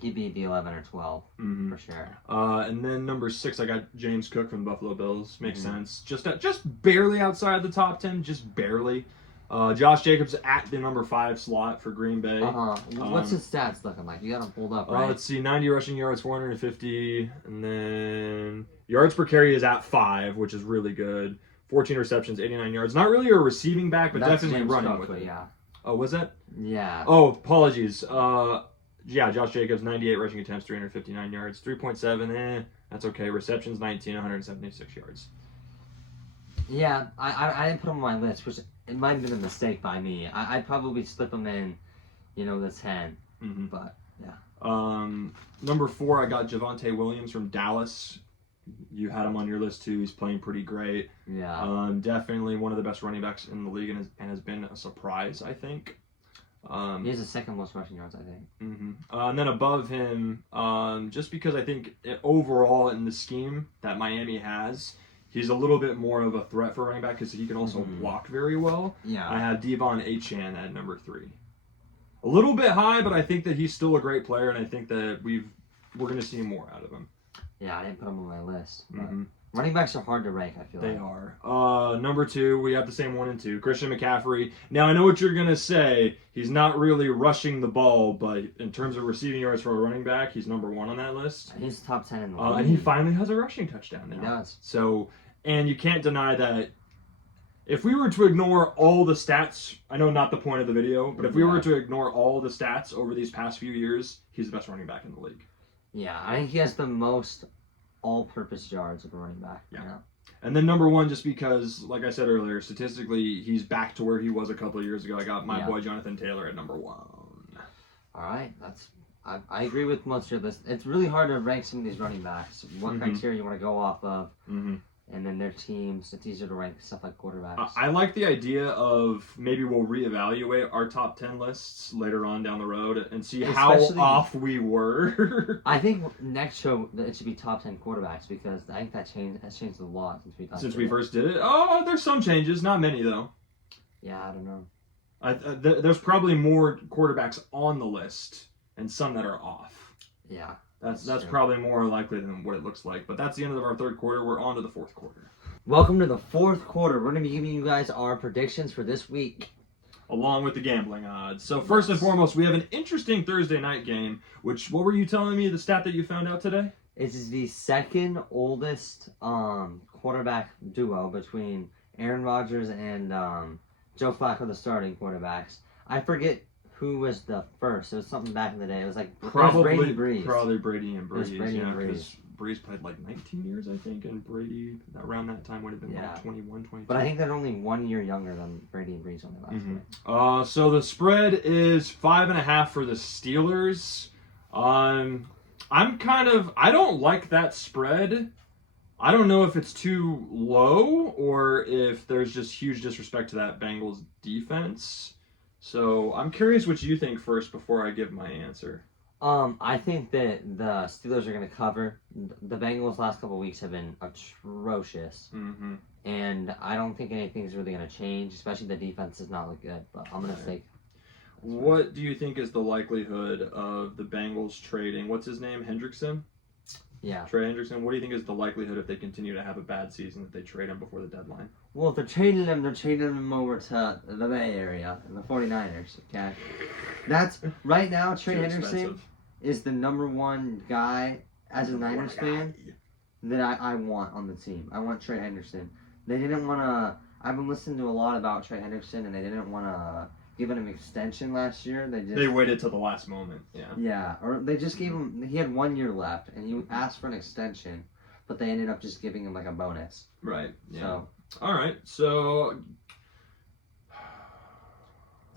He'd be the 11 or 12 for sure. And then number 6, I got James Cook from the Buffalo Bills. Makes sense. Just barely outside the top 10, just barely. Josh Jacobs at the number 5 slot for Green Bay. What's his stats looking like? You got him pulled up, right? Let's see, 90 rushing yards, 450, and then yards per carry is at 5, which is really good. 14 receptions, 89 yards. Not really a receiving back, but That's definitely James running Cook, with it. Yeah. Oh, was that? Yeah. Oh, apologies. Yeah, Josh Jacobs, 98 rushing attempts, 359 yards, 3.7. That's okay. Receptions, 19, 176 yards. Yeah, I didn't put him on my list, which it might have been a mistake by me. I'd probably slip him in, the 10. But yeah. Number 4, I got Javonte Williams from Dallas. You had him on your list too. He's playing pretty great. Yeah. Definitely one of the best running backs in the league and has been a surprise, I think. He has the second most rushing yards, I think. And then above him, just because I think overall in the scheme that Miami has, he's a little bit more of a threat for running back because he can also block very well. Yeah. I have Devon Achane at number 3. A little bit high, but I think that he's still a great player, and I think that we're going to see more out of him. Yeah, I didn't put him on my list. But running backs are hard to rank, I feel They like. are. Number 2, we have the same 1 and 2. Christian McCaffrey. Now, I know what you're going to say. He's not really rushing the ball, but in terms of receiving yards for a running back, he's number 1 on that list. He's top 10 in the league. And he finally has a rushing touchdown now. He does. So, and you can't deny that if we were to ignore all the stats, I know not the point of the video, but if we were to ignore all the stats over these past few years, he's the best running back in the league. Yeah, I think he has the most all-purpose yards of a running back. Yeah. You know? And then number 1, just because, like I said earlier, statistically, he's back to where he was a couple of years ago. I got my boy Jonathan Taylor at number 1. All right, I agree with most of your list. It's really hard to rank some of these running backs. What criteria you want to go off of, and then their teams. It's easier to rank stuff like quarterbacks. I like the idea of maybe we'll reevaluate our top 10 lists later on down the road and see how off we were. I think next show it should be top 10 quarterbacks because I think that has changed a lot since we first did it. Oh, there's some changes, not many though. Yeah, I don't know. There's probably more quarterbacks on the list and some that are off. Yeah. That's probably more likely than what it looks like. But that's the end of our 3rd quarter. We're on to the 4th quarter. Welcome to the 4th quarter. We're going to be giving you guys our predictions for this week. Along with the gambling odds. So first and foremost, we have an interesting Thursday night game, which, what were you telling me, the stat that you found out today? It is the second oldest quarterback duo between Aaron Rodgers and Joe Flacco, the starting quarterbacks. I forget who was the first. It was something back in the day. It was like Brady Breeze. Probably Brady and Breeze. Breeze. Breeze played like 19 years, I think, and Brady around that time would have been like 21, 22. But I think they're only 1 year younger than Brady and Breeze on the last So the spread is 5.5 for the Steelers. I don't like that spread. I don't know if it's too low or if there's just huge disrespect to that Bengals defense. So I'm curious what you think first before I give my answer. I think that the Steelers are going to cover. The Bengals last couple of weeks have been atrocious. And I don't think anything's really going to change, especially the defense does not look good. But I'm going to say... What do you think is the likelihood of the Bengals trading? What's his name? Hendrickson? Yeah. Trey Hendrickson. What do you think is the likelihood if they continue to have a bad season that they trade him before the deadline? Well, if they're trading him over to the Bay Area and the 49ers, okay? That's right now, Trey Hendrickson is the number 1 guy as a Niners fan that I want on the team. I want Trey Hendrickson. They didn't want to... I've been listening to a lot about Trey Hendrickson, and they didn't want to give him an extension last year. They waited till the last moment, Yeah, or they just gave him... He had 1 year left, and he asked for an extension. but they ended up just giving him like a bonus. Right. Yeah. So All right. So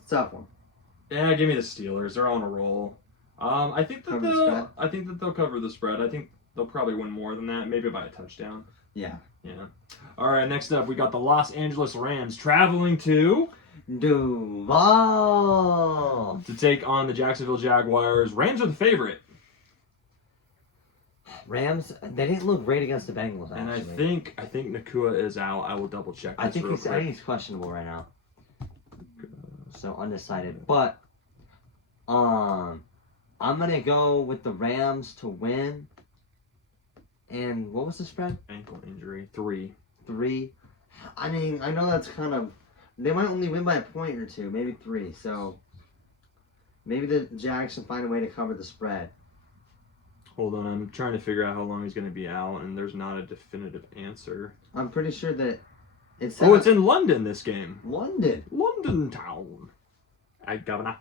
it's a tough one. yeah, give me the Steelers. They're on a roll. I think that they'll cover the spread. I think they'll probably win more than that, maybe by a touchdown. Yeah. Yeah. All right. Next up, we got the Los Angeles Rams traveling to Duval to take on the Jacksonville Jaguars. Rams are the favorite. Rams, they didn't look great against the Bengals, actually. And I think Nakua is out. I will double check this I think quick. he's questionable right now. So undecided. But I'm gonna go with the Rams to win. And what was the spread? Ankle injury. 3. 3. I mean, I know that's kind of. They might only win by a point or 2, maybe 3. So maybe the Jags can find a way to cover the spread. Hold on, I'm trying to figure out how long he's going to be out, and there's not a definitive answer. I'm pretty sure that it's. Oh, it's in London, this game. London. London town. Hey, Governor.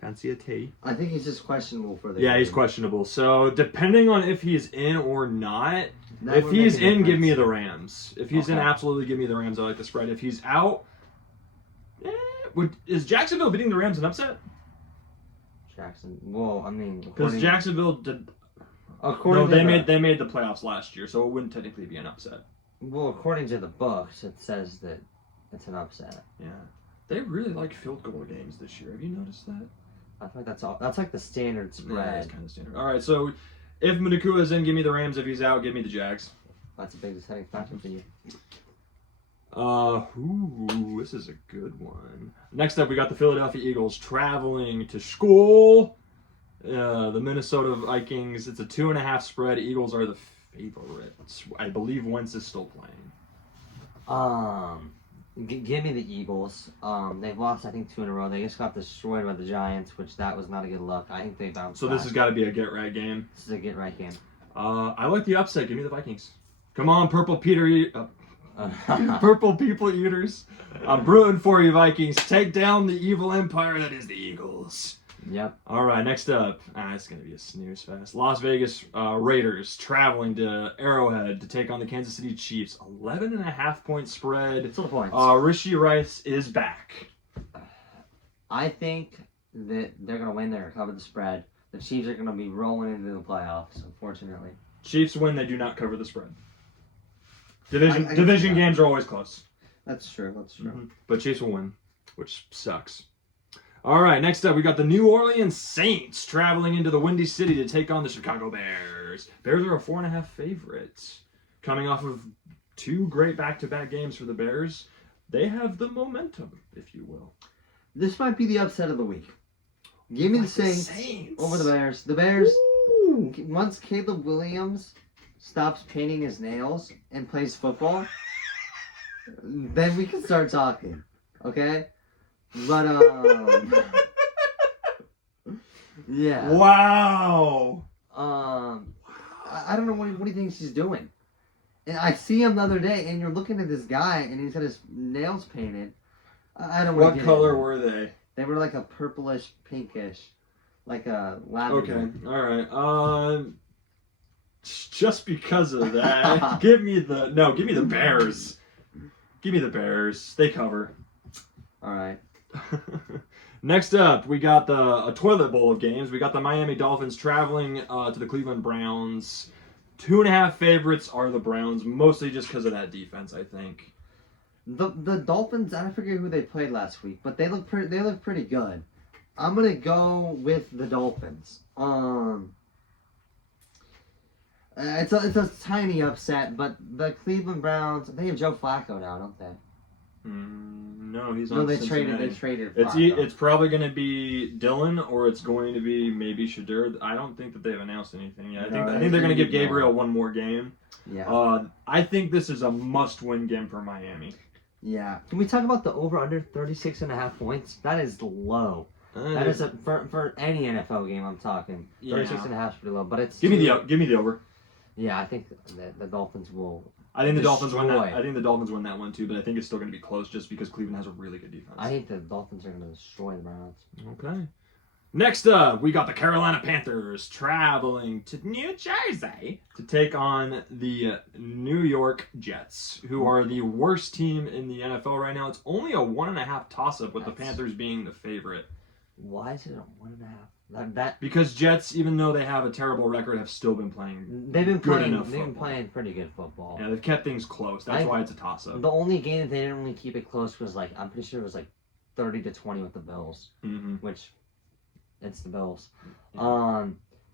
Fancy a tea? I think he's just questionable for the. Yeah, he's game. questionable. So, depending on if he's in or not, That if would he's make a in, give me difference. the Rams. If he's in, Okay. absolutely give me the Rams. I like the spread. If he's out, is Jacksonville beating the Rams an upset? Jackson. Well, I mean, Because Jacksonville did. according No, to they made the playoffs last year, so it wouldn't technically be an upset. Well, according to the books, it says that it's an upset. Yeah, they really like field goal games this year. Have you noticed that? I think that's all. That's like the standard Yeah, spread. it's kind of standard. All right, so if Nakua is in, give me the Rams. If he's out, give me the Jags. That's a big deciding factor for you. This is a good one. Next up, we got the Philadelphia Eagles traveling to school. The Minnesota Vikings. It's a 2.5 spread. Eagles are the favorites. I believe Wentz is still playing. Give me the Eagles. They've lost, I think, 2 in a row. They just got destroyed by the Giants, which that was not a good look. I think they bounced So back. this has got to be a get-right game. This is a get-right game. I like the upset. Give me the Vikings. Come on, Purple Purple People Eaters. I'm rooting for you, Vikings. Take down the evil empire that is the Eagles. Yep. All right, next up. It's going to be a snooze fest. Las Vegas Raiders traveling to Arrowhead to take on the Kansas City Chiefs. 11.5-point spread. Still points. Rishi Rice is back. I think that they're going to win. They're going to cover the spread. The Chiefs are going to be rolling into the playoffs, unfortunately. Chiefs win. They do not cover the spread. Division I division games are always close. That's true. That's true. Mm-hmm. But Chiefs will win, which sucks. All right, next up, we got the New Orleans Saints traveling into the Windy City to take on the Chicago Bears. Bears are a 4.5 favorites. Coming off of 2 great back-to-back games for the Bears, they have the momentum, if you will. This might be the upset of the week. Give me the Saints over the Bears. The Bears. Ooh. Once Caleb Williams stops painting his nails and plays football, then we can start talking. Okay? But yeah. Wow. I don't know what he thinks he's doing. And I see him the other day, and you're looking at this guy, and he's got his nails painted. I don't. What color were they? They were like a purplish, pinkish, like a lavender. Okay, all right. Just because of that, give me the Bears. Give me the Bears. They cover. All right. Next up, we got a toilet bowl of games. We got the Miami Dolphins traveling to the Cleveland Browns. 2.5 favorites are the Browns, mostly just because of that defense, I think. The Dolphins, I forget who they played last week, but they look pretty good. I'm gonna go with the Dolphins. It's a tiny upset, but the Cleveland Browns, they have Joe Flacco now, don't they? No, he's on No, they Cincinnati. traded Flacco. It's probably going to be Dylan, or it's going to be maybe Shadur. I don't think that they've announced anything yet. No, I think they're going to give yeah. Gabriel one more game. Yeah. I think this is a must-win game for Miami. Yeah. Can we talk about the over-under 36.5 points? That is low. That is for any NFL game. I'm talking 36.5 is pretty low, but it's give me the over. Yeah, I think the Dolphins will. I think the Dolphins win that. Destroy. I think the Dolphins win that one too, but I think it's still going to be close just because Cleveland has a really good defense. I think the Dolphins are going to destroy the Browns. Okay. Next up, we got the Carolina Panthers traveling to New Jersey to take on the New York Jets, who are the worst team in the NFL right now. It's only a 1.5 toss-up with the Panthers being the favorite. Why is it a 1.5? Because Jets, even though they have a terrible record, have still been playing. They've been enough playing pretty good football. Yeah, they've kept things close. That's why it's a toss-up. The only game that they didn't really keep it close was I'm pretty sure it was 30-20 with the Bills, which it's the Bills. Yeah.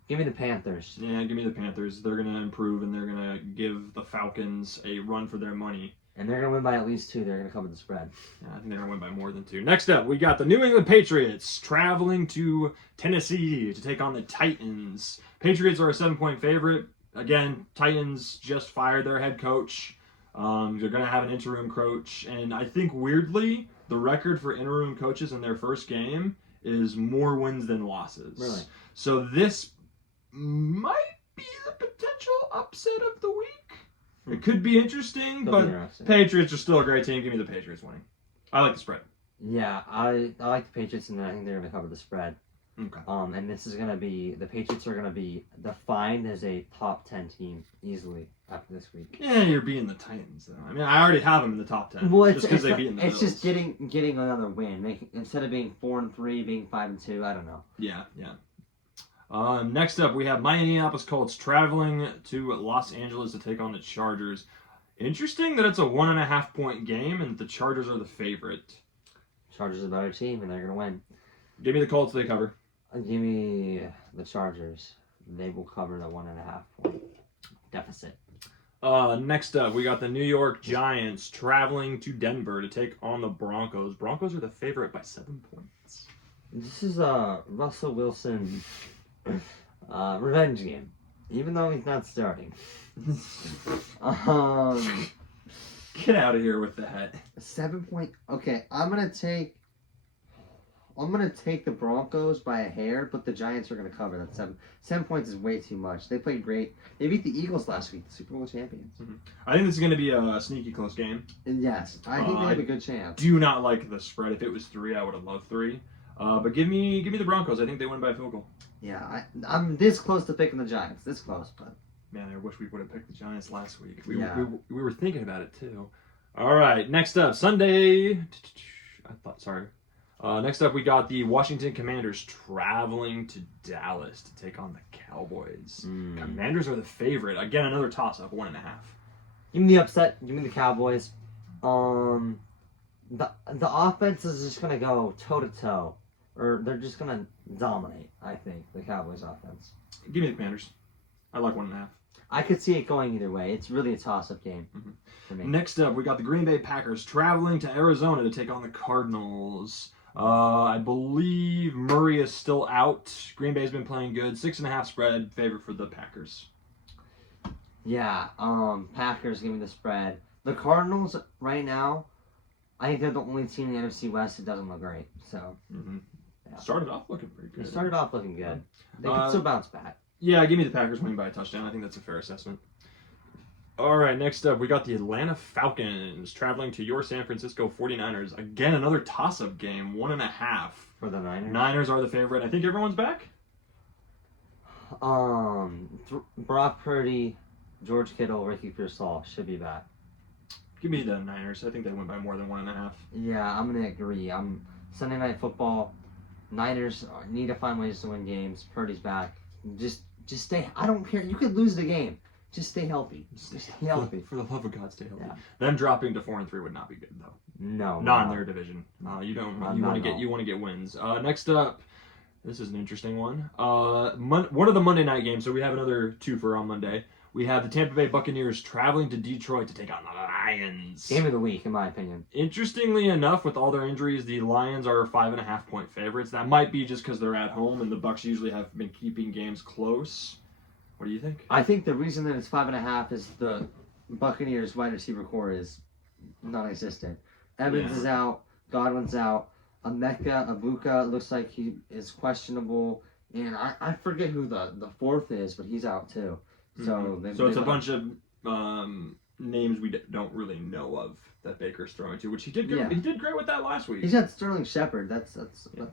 Give me the Panthers. Yeah, give me the Panthers. They're gonna improve and they're gonna give the Falcons a run for their money. And they're going to win by at least 2. They're going to cover the spread. Yeah, I think they're going to win by more than 2. Next up, we got the New England Patriots traveling to Tennessee to take on the Titans. Patriots are a 7-point favorite. Again, Titans just fired their head coach. They're going to have an interim coach. And I think, weirdly, the record for interim coaches in their first game is more wins than losses. Really? So this might be the potential upset of the week. It could be interesting, Patriots are still a great team. Give me the Patriots winning. I like the spread. Yeah, I like the Patriots, and I think they're going to cover the spread. Okay. And this is going to be, the Patriots are going to be defined as a top 10 team easily after this week. Yeah, you're beating the Titans, though. I mean, I already have them in the top 10. Well, just because they beat the It's Bills. just getting another win. Instead of being 4-3, being 5-2, I don't know. Yeah. Next up, we have my Indianapolis Colts traveling to Los Angeles to take on the Chargers. Interesting that it's a 1.5 point game and the Chargers are the favorite. Chargers are a better team, and they're going to win. Give me the Colts, they cover. Give me the Chargers. They will cover the 1.5 point deficit. Next up, we got the New York Giants traveling to Denver to take on the Broncos. Broncos are the favorite by 7 points. This is a Russell Wilson revenge game, even though he's not starting. Get out of here with that. 7 point. Okay, I'm gonna take the Broncos by a hair, but the Giants are gonna cover that 7 points is way too much. They played great. They beat the Eagles last week, the Super Bowl champions. I think this is going to be a sneaky close game. And yes, I think they have a good chance. Do not like the spread. If it was 3, I would have loved 3. But give me the Broncos. I think they win by a field goal. Yeah, I'm this close to picking the Giants. This close, but Man, I wish we would have picked the Giants last week. We were thinking about it too. All right, next up, Sunday. Next up, we got the Washington Commanders traveling to Dallas to take on the Cowboys. Commanders are the favorite. Again, another toss-up, 1.5. Give me the upset. Give me the Cowboys. The offense is just gonna go toe to toe, or they're just gonna dominate. I think the Cowboys offense. Give me the Commanders. I like 1.5. I could see it going either way. It's really a toss-up game for me. Next up, we got the Green Bay Packers traveling to Arizona to take on the Cardinals. I believe Murray is still out. Green Bay's been playing good. 6.5 spread, favorite for the Packers. Yeah, Packers give me the spread. The Cardinals right now, I think they're the only team in the NFC West that doesn't look great. So yeah. Started off looking pretty good. They started off looking good. They can still bounce back. Yeah, give me the Packers winning by a touchdown. I think that's a fair assessment. All right, next up, we got the Atlanta Falcons traveling to your San Francisco 49ers. Again, another toss-up game, 1.5. For the Niners? Niners are the favorite. I think everyone's back? Brock Purdy, George Kittle, Ricky Pearsall should be back. Give me the Niners. I think they win by more than 1.5. Yeah, I'm going to agree. Sunday Night Football, Niners need to find ways to win games. Purdy's back. Just stay. I don't care. You could lose the game. Just stay healthy. Stay healthy. For the love of God, stay healthy. Yeah. Them dropping to 4-3 would not be good though. No. Not in their division. You want to get wins. Next up, this is an interesting one. One of the Monday night games. So we have another 2 for on Monday. We have the Tampa Bay Buccaneers traveling to Detroit to take on the Lions. Game of the week, in my opinion. Interestingly enough, with all their injuries, the Lions are 5.5 point favorites. That might be just because they're at home, and the Bucs usually have been keeping games close. What do you think? I think the reason that it's 5.5 is the Buccaneers wide receiver core is non-existent. Evans is out. Godwin's out. Abuka looks like he is questionable. And I forget who the fourth is, but he's out too. So it's a bunch of names we don't really know of that Baker's throwing to, which he did good. Yeah. He did great with that last week. He's got Sterling Shepard. That's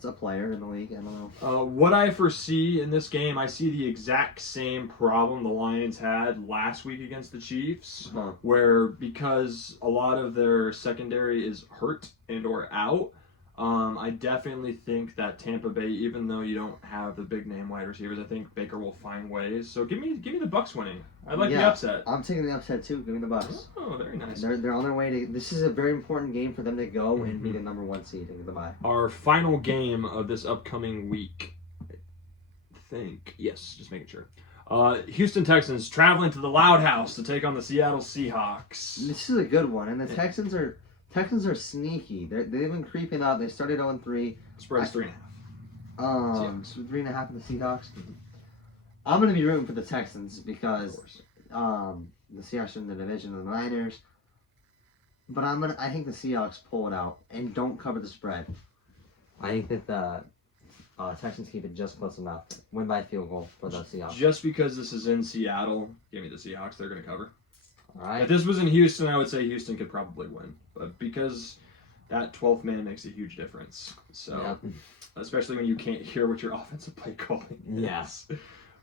a player in the league. I don't know. What I foresee in this game, I see the exact same problem the Lions had last week against the Chiefs, where because a lot of their secondary is hurt and or out, I definitely think that Tampa Bay, even though you don't have the big name wide receivers, I think Baker will find ways. So give me the Bucs winning. I like the upset. I'm taking the upset too. Give me the Bucs. Oh, very nice. They're on their way to. This is a very important game for them to go and be the number 1 seed and get the bye. Our final game of this upcoming week, I think. Yes, just making sure. Houston Texans traveling to the Loud House to take on the Seattle Seahawks. This is a good one, and the Texans are sneaky. They've been creeping up. They started 0-3. Spread's 3.5. So 3.5 of the Seahawks. I'm gonna be rooting for the Texans because the Seahawks are in the division of the Niners. But I think the Seahawks pull it out and don't cover the spread. I think that the Texans keep it just close enough. Win by field goal for the Seahawks. Just because this is in Seattle, give me the Seahawks. They're going to cover. All right. If this was in Houston, I would say Houston could probably win. But because that 12th man makes a huge difference. So, especially when you can't hear what your offensive play calling is. Yes.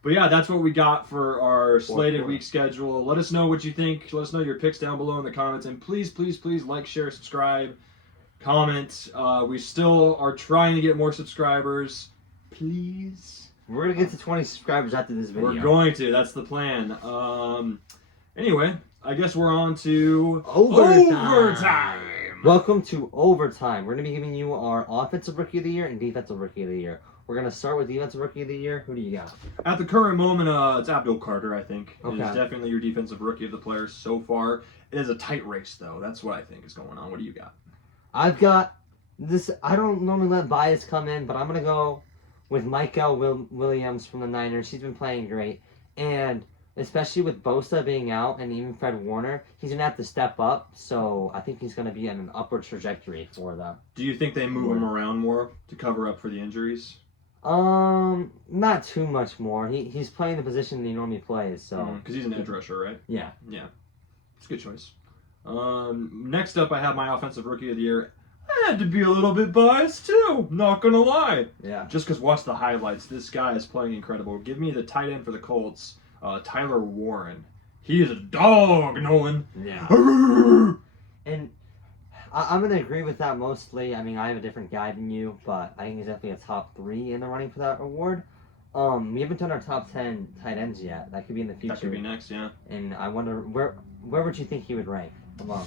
But yeah, that's what we got for our slated week schedule. Let us know what you think. Let us know your picks down below in the comments. And please, please, please like, share, subscribe, comment. We still are trying to get more subscribers. Please. We're going to get to 20 subscribers after this video. We're going to. That's the plan. Anyway, I guess we're on to Overtime. Welcome to Overtime. We're going to be giving you our Offensive Rookie of the Year and Defensive Rookie of the Year. We're going to start with Defensive Rookie of the Year. Who do you got? At the current moment, it's Abdul Carter, I think. Okay. Is definitely your Defensive Rookie of the Players so far. It is a tight race, though. That's what I think is going on. What do you got? I've got this. I don't normally let bias come in, but I'm going to go with Michael Williams from the Niners. He's been playing great. And especially with Bosa being out and even Fred Warner, he's going to have to step up. So I think he's going to be on an upward trajectory for them. Do you think they move him around more to cover up for the injuries? Not too much more. He's playing the position he normally plays, so. Because he's an edge rusher, right? Yeah. Yeah. It's a good choice. Next up, I have my Offensive Rookie of the Year. I had to be a little bit biased, too. Not going to lie. Yeah. Just because watch the highlights. This guy is playing incredible. Give me the tight end for the Colts, Tyler Warren. He is a dog, Nolan. Yeah. And I'm going to agree with that mostly. I mean, I have a different guy than you, but I think he's definitely a top 3 in the running for that award. We haven't done our top 10 tight ends yet. That could be in the future. That could be next, yeah. And I wonder, where would you think he would rank among?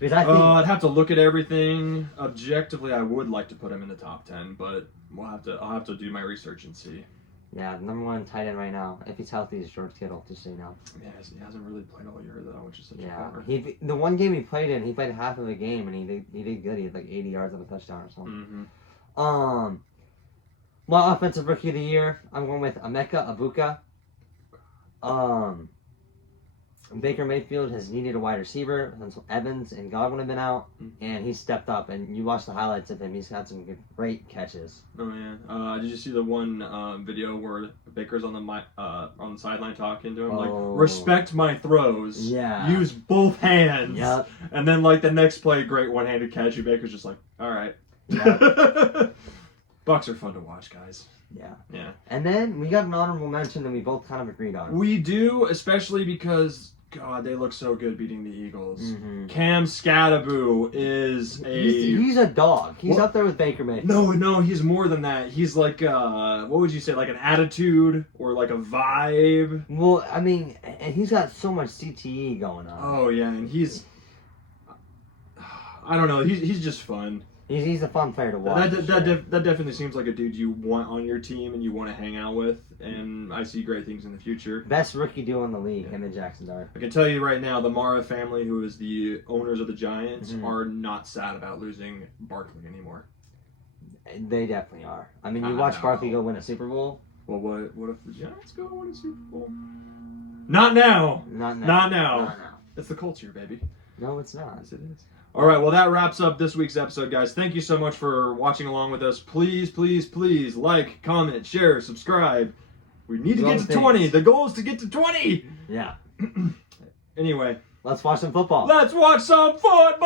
Because I think I'd have to look at everything. Objectively, I would like to put him in the top 10, but I'll have to do my research and see. yeah, the number 1 tight end right now, if he's healthy, is George Kittle, just so you know. Yeah, he hasn't really played all year, though, which is such a bummer. The one game he played in, he played half of the game, and he did good. He had like 80 yards of a touchdown or something. Mm-hmm. My Offensive Rookie of the Year, I'm going with Emeka Egbuka. Baker Mayfield has needed a wide receiver since Evans and Godwin have been out, and he's stepped up. And you watch the highlights of him; he's had some great catches. Oh yeah. Did you see the one video where Baker's on the sideline talking to him, like, respect my throws. Yeah. Use both hands. Yep. And then like the next play, great one-handed catch. And Baker's just like, all right. Yep. Bucks are fun to watch, guys. Yeah. Yeah. And then we got an honorable mention that we both kind of agreed on. We do, especially because, God, they look so good beating the Eagles. Cam Scattaboo is He's a dog. He's up there with Baker Mayfield. No, he's more than that. He's like, what would you say, like an attitude or like a vibe? Well, I mean, and he's got so much CTE going on. Oh, yeah, and he's, I don't know, he's just fun. He's a fun player to watch. That definitely seems like a dude you want on your team and you want to hang out with, and I see great things in the future. Best rookie duo in the league, him and Jackson Dart. I can tell you right now, the Mara family, who is the owners of the Giants, are not sad about losing Barkley anymore. They definitely are. I mean, you watch Barkley go win a Super Bowl. Well, what if the Giants go win a Super Bowl? Not now. Not now. Not now. It's the culture, baby. No, it's not. Yes, it is. All right, well, that wraps up this week's episode, guys. Thank you so much for watching along with us. Please, please, please like, comment, share, subscribe. We need to get to 20. The goal is to get to 20. Yeah. Anyway. Let's watch some football. Let's watch some football!